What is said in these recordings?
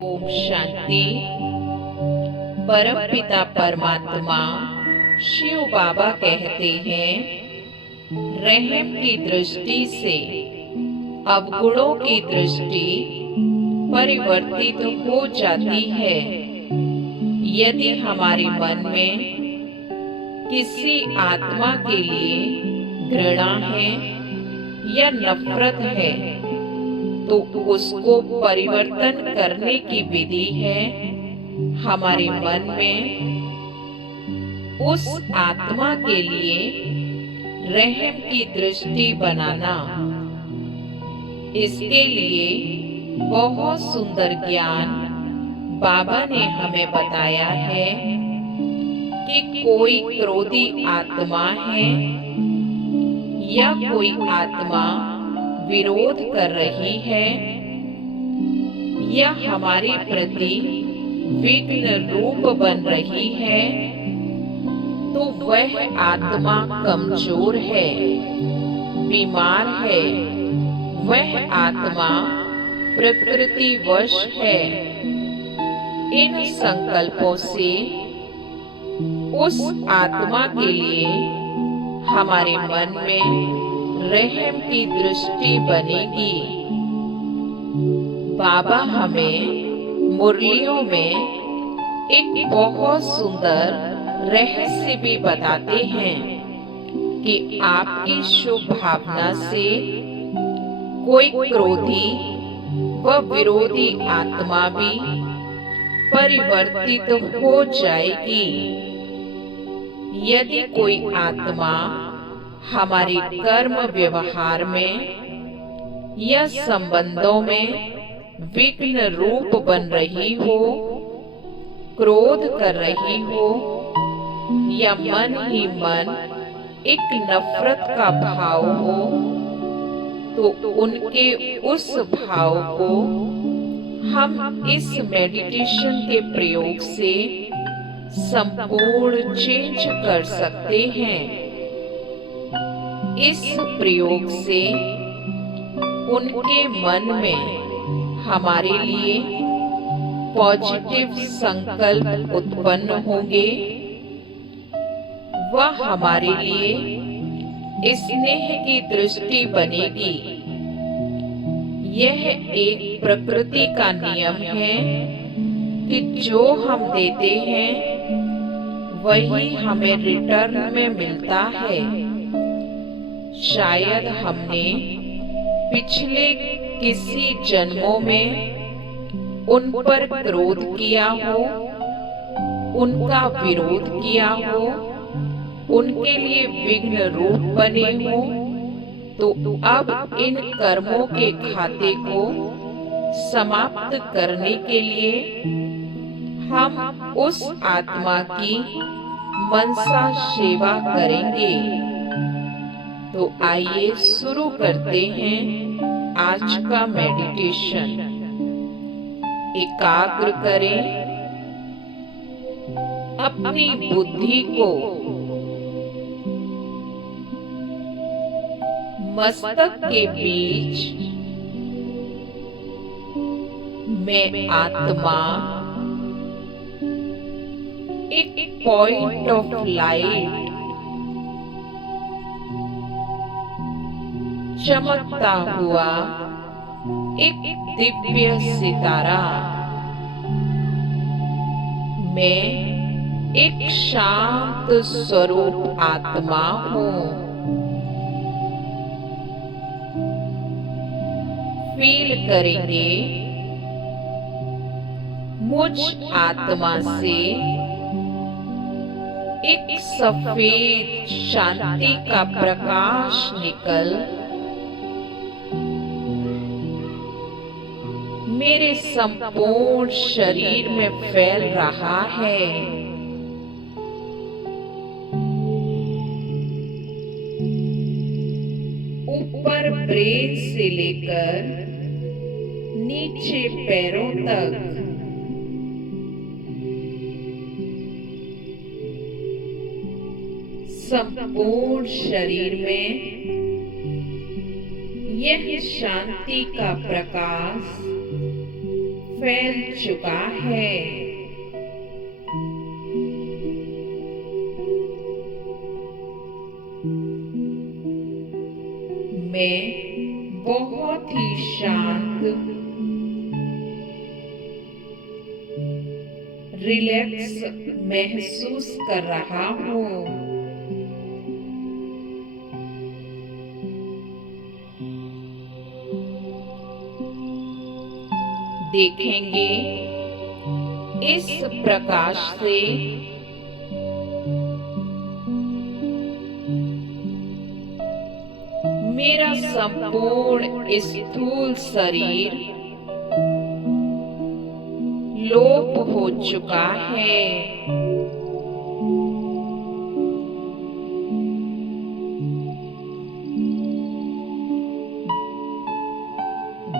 ओम शांति। परम पिता परमात्मा शिव बाबा कहते हैं, रहम की दृष्टि से अवगुणों की दृष्टि परिवर्तित हो जाती है। यदि हमारे मन में किसी आत्मा के लिए घृणा है या नफरत है, तो उसको परिवर्तन करने की विधि है हमारे मन में उस आत्मा के लिए रहम की दृष्टि बनाना। इसके लिए बहुत सुंदर ज्ञान बाबा ने हमें बताया है कि कोई क्रोधी आत्मा है या कोई आत्मा विरोध कर रही है या हमारे प्रति विघ्न रूप बन रही है, तो वह आत्मा कमजोर है, बीमार है। वह आत्मा प्रकृतिवश है। इन संकल्पों से उस आत्मा के लिए हमारे मन में रहम की दृष्टि बनेगी। बाबा हमें मुरलियों में एक बहुत सुंदर रहस्य भी बताते हैं कि आपकी शुभ भावना से कोई क्रोधी व विरोधी आत्मा भी परिवर्तित हो जाएगी। यदि कोई आत्मा हमारे कर्म व्यवहार में या संबंधों में विघ्न रूप बन रही हो, क्रोध कर रही हो या मन ही मन एक नफरत का भाव हो, तो उनके उस भाव को हम इस मेडिटेशन के प्रयोग से संपूर्ण चेंज कर सकते हैं। इस प्रयोग से उनके मन में हमारे लिए पॉजिटिव संकल्प उत्पन्न होंगे। वह हमारे लिए स्नेह की दृष्टि बनेगी। यह एक प्रकृति का नियम है कि जो हम देते हैं वही हमें रिटर्न में मिलता है। शायद हमने पिछले किसी जन्मों में उन पर क्रोध किया हो, उनका विरोध किया हो, उनके लिए विघ्न रूप बने हो, तो अब इन कर्मों के खाते को समाप्त करने के लिए हम उस आत्मा की मनसा सेवा करेंगे। तो आइए शुरू करते हैं आज का मेडिटेशन। एकाग्र करें अपनी बुद्धि को। मस्तक के बीच में आत्मा एक पॉइंट ऑफ लाइट चमकता हुआ एक दिव्य सितारा। मैं एक शांत स्वरूप आत्मा हूँ। फील करेंगे मुझ आत्मा से एक सफेद शांति का प्रकाश निकल मेरे संपूर्ण शरीर में फैल रहा है। ऊपर ब्रेन से लेकर नीचे पैरों तक संपूर्ण शरीर में यह शांति का प्रकाश फैल चुका है। मैं बहुत ही शांत, रिलैक्स महसूस कर रहा हूँ। देखेंगे इस प्रकाश से मेरा संपूर्ण स्थूल शरीर लोप हो चुका है।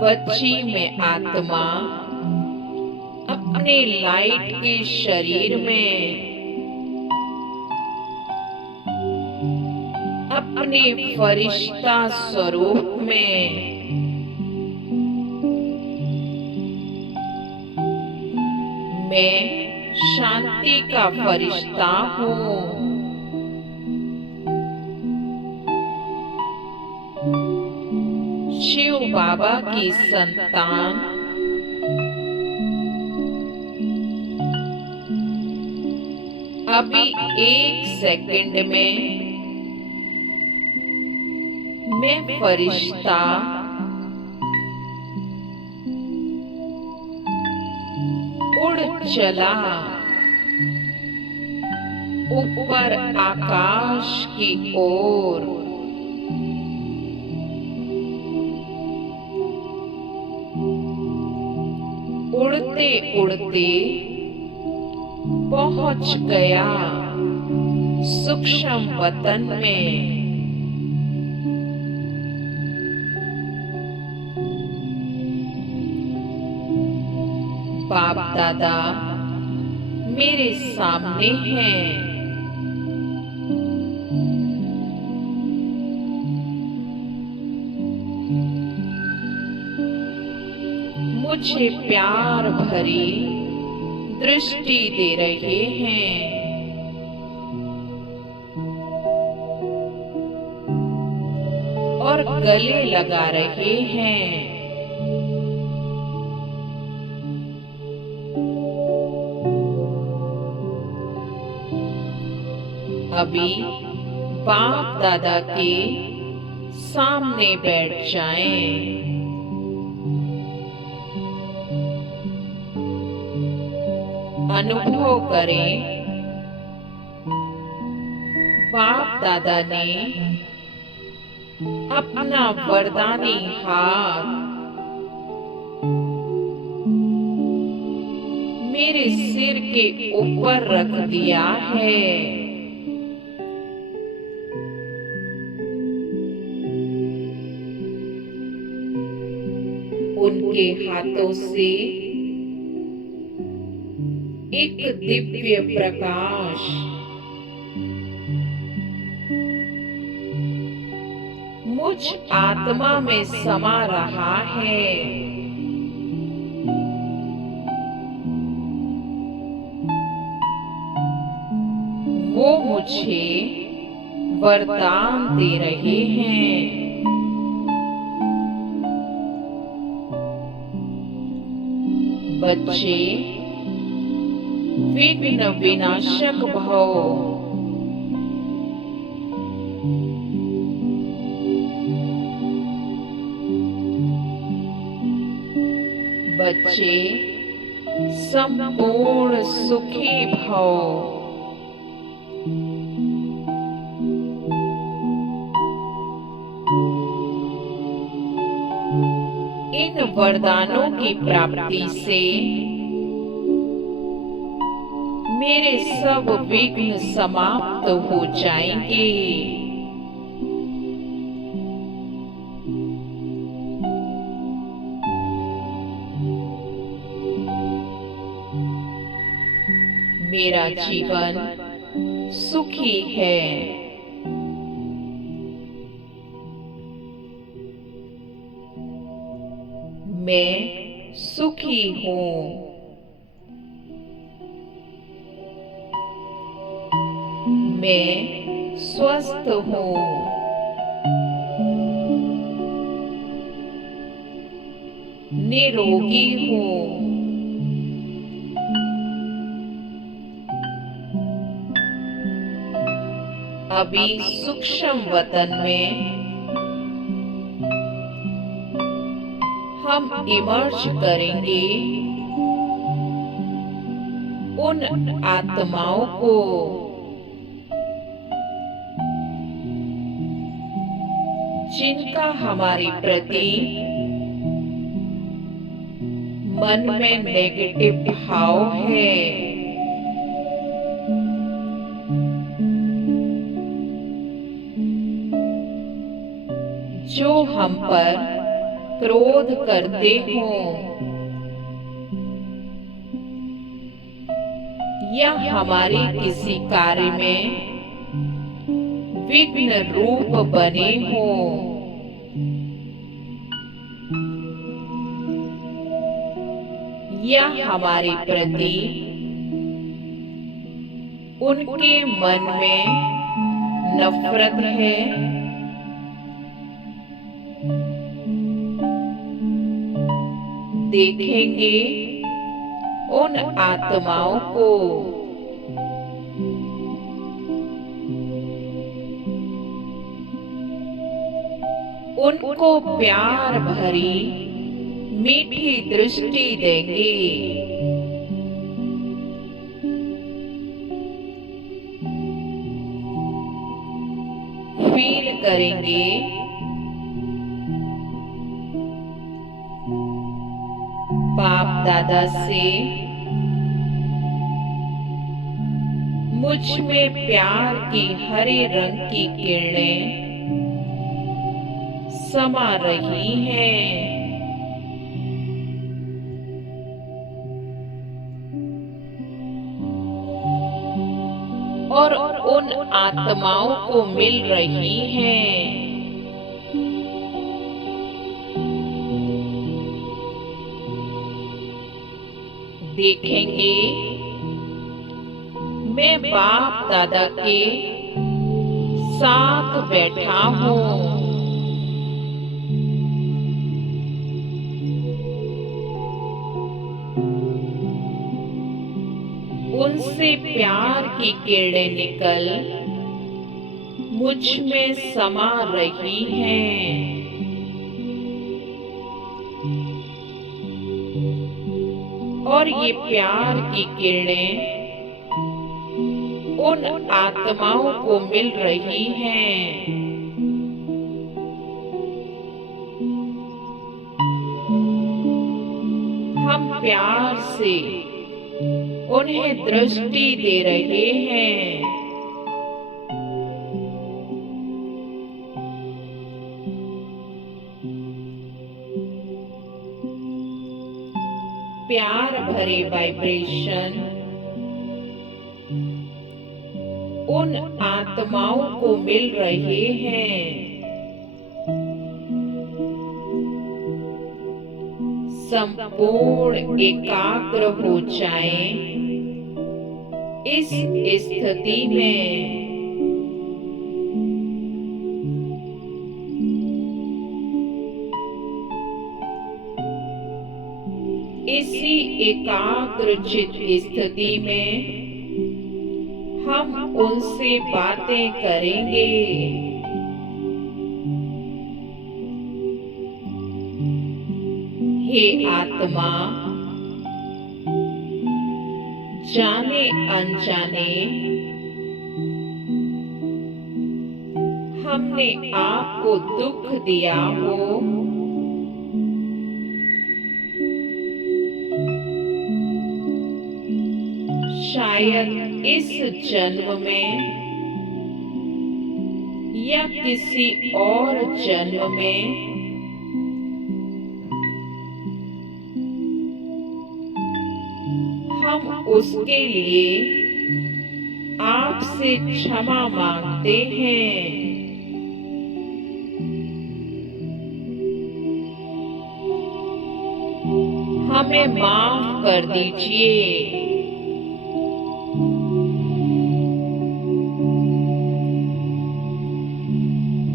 बच्ची में आत्मा अपने लाइट के शरीर में अपने फरिश्ता स्वरूप में मैं शांति का फरिश्ता हूँ। शिव बाबा की संतान अभी एक सेकंड में मैं फरिश्ता उड़ चला ऊपर आकाश की ओर। उड़ते उड़ते पहुंच गया सूक्ष्म वतन में। बाप दादा मेरे सामने हैं। मुझे प्यार भरी दृष्टि दे रहे हैं। और गले लगा रहे हैं। अभी बाप दादा के सामने बैठ जाएं। अनुभव करें बाप दादा ने अपना वरदानी हाथ मेरे सिर के ऊपर रख दिया है। उनके हाथों से एक दिव्य प्रकाश मुझ आत्मा में समा रहा है। वो मुझे वरदान दे रहे हैं। बच्चे विघ्न विनाशक भव। बच्चे संपूर्ण सुखी भव। इन वरदानों की प्राप्ति से मेरे सब विघ्न समाप्त हो जाएंगे। मेरा जीवन सुखी है। मैं सुखी हूँ। मैं स्वस्थ हूँ। निरोगी हूँ। अभी सूक्ष्म वतन में हम इमर्ज करेंगे उन आत्माओं को जिनका हमारे प्रति मन में नेगेटिव भाव है। जो हम पर क्रोध करते हों या हमारे किसी कार्य में विघ्न रूप बने हों, या हमारे प्रति उनके मन में नफरत है, देखेंगे उन आत्माओं को उनको प्यार भरी मीठी दृष्टि देंगे। फील करेंगे बाप दादा से मुझ में प्यार की हरे रंग की किरणें समा रही हैं। और उन आत्माओं को मिल रही हैं। देखेंगे मैं बाप दादा के साथ बैठा हूँ। उनसे प्यार की किरणें निकल मुझ में समा रही हैं। और ये प्यार की किरणें उन आत्माओं को मिल रही हैं। हम प्यार से उन्हें दृष्टि दे रहे हैं। प्यार भरे वाइब्रेशन उन आत्माओं को मिल रहे हैं। संपूर्ण एकाग्र हो जाएं इस स्थिति में। इसी एकाग्र चित स्थिति में हम उनसे बातें करेंगे। हे आत्मा, जाने अनजाने हमने आपको दुख दिया हो, शायद इस जन्म में या किसी और जन्म में हम उसके लिए आपसे क्षमा मांगते हैं। हमें माफ कर दीजिए।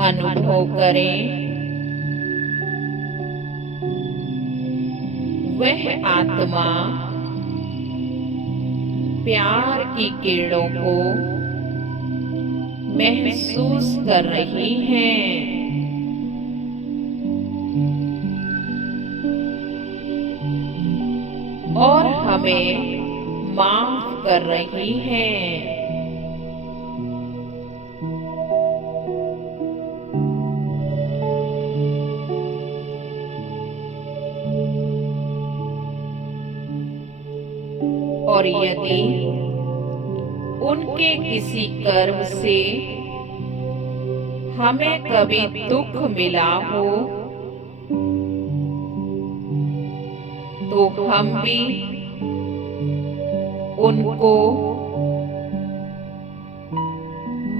अनुभव करें वह आत्मा प्यार की किरणों को महसूस कर रही है और हमें माफ कर रही है। और यदि उनके किसी कर्म से हमें कभी दुख मिला हो तो हम भी उनको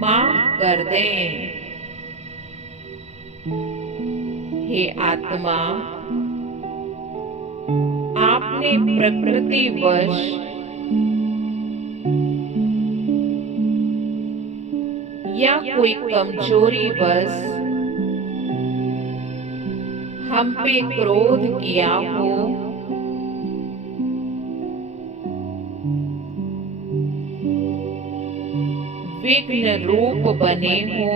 माफ कर दें। हे आत्मा, आपने प्रकृतिवश या कोई कमजोरी बस हम पे क्रोध किया हो विघ्न रूप बने हो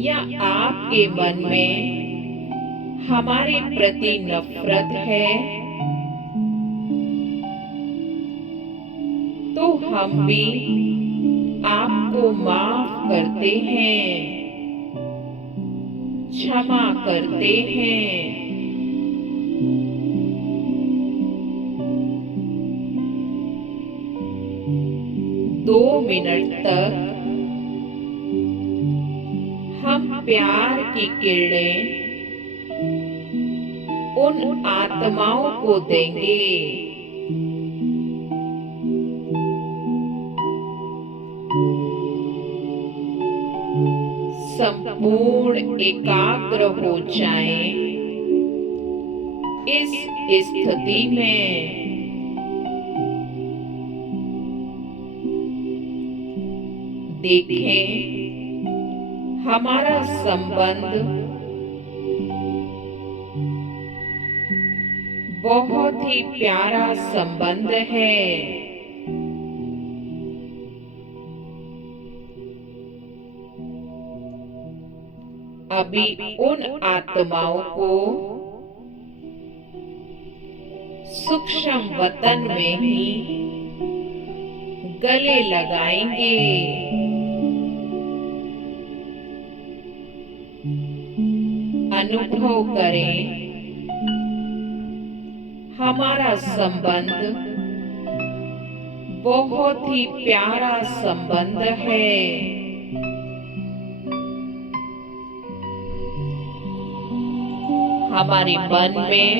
या आपके मन में हमारे प्रति नफरत है तो हम भी आपको माफ करते हैं, क्षमा करते हैं। 2 मिनट तक हम प्यार की किरणें उन आत्माओं को देंगे। संपूर्ण एकाग्र हो जाएं इस स्थिति में। देखें हमारा संबंध बहुत ही प्यारा संबंध है। अभी उन आत्माओं को सूक्ष्म वतन में ही गले लगाएंगे। अनुभव करें हमारा संबंध बहुत ही प्यारा संबंध है। हमारे मन में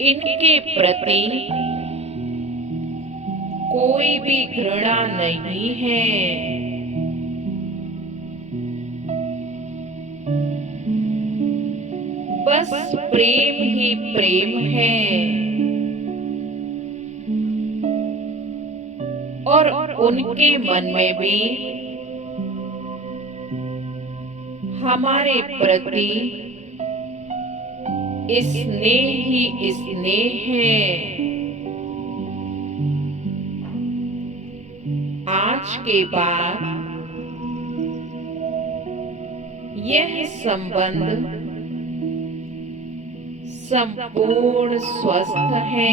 इनके प्रति कोई भी घृणा नहीं है। बस प्रेम ही प्रेम है और उनके मन में भी हमारे प्रति स्नेह ही स्नेह है। आज के बाद यह संबंध संपूर्ण स्वस्थ है।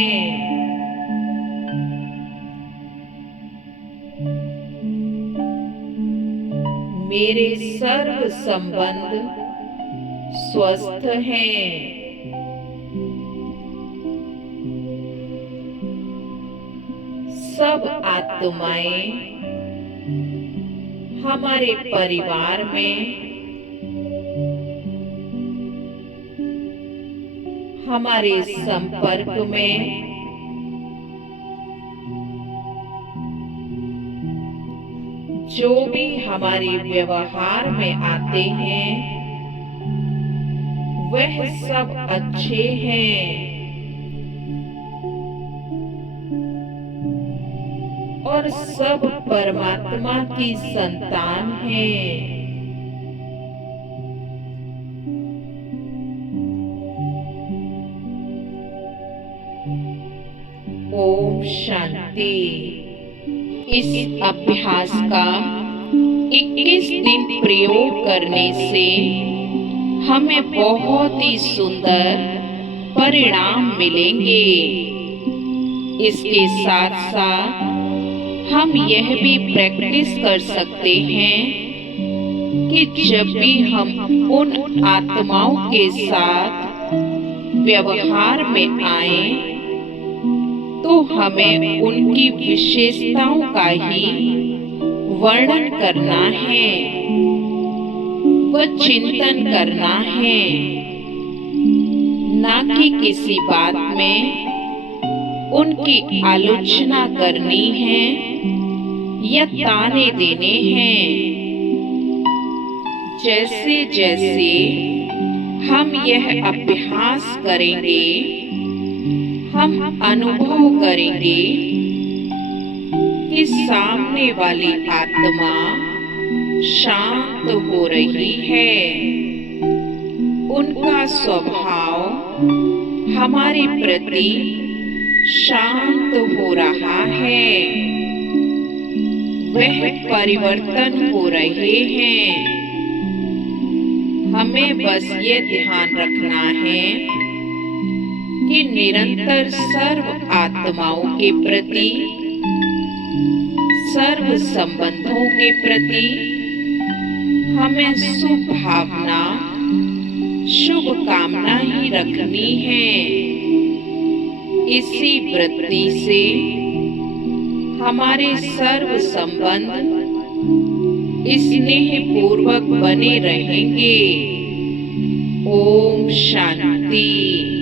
मेरे सर्व संबंध स्वस्थ हैं। सब आत्माएं हमारे परिवार में हमारे संपर्क में जो भी हमारे व्यवहार में आते हैं वह सब अच्छे हैं और सब परमात्मा की संतान हैं। ओम शांति। इस अभ्यास का 21 दिन प्रयोग करने से हमें बहुत ही सुंदर परिणाम मिलेंगे। इसके साथ साथ हम यह भी प्रैक्टिस कर सकते हैं कि जब भी हम उन आत्माओं के साथ व्यवहार में आए तो हमें उनकी विशेषताओं का ही वर्णन करना है व चिंतन करना है, ना कि किसी बात में उनकी आलोचना करनी है या ताने देने हैं। जैसे जैसे हम यह अभ्यास करेंगे हम अनुभव करेंगे कि सामने वाली आत्मा शांत हो रही है। उनका स्वभाव हमारे प्रति शांत हो रहा है। वह परिवर्तन हो रहे हैं। हमें बस ये ध्यान रखना है कि निरंतर सर्व आत्माओं के प्रति, सर्व संबंधों के प्रति हमें शुभ भावना, शुभ कामना ही रखनी है। इसी वृत्ति से हमारे सर्व संबंध स्नेह पूर्वक बने रहेंगे। ओम शांति।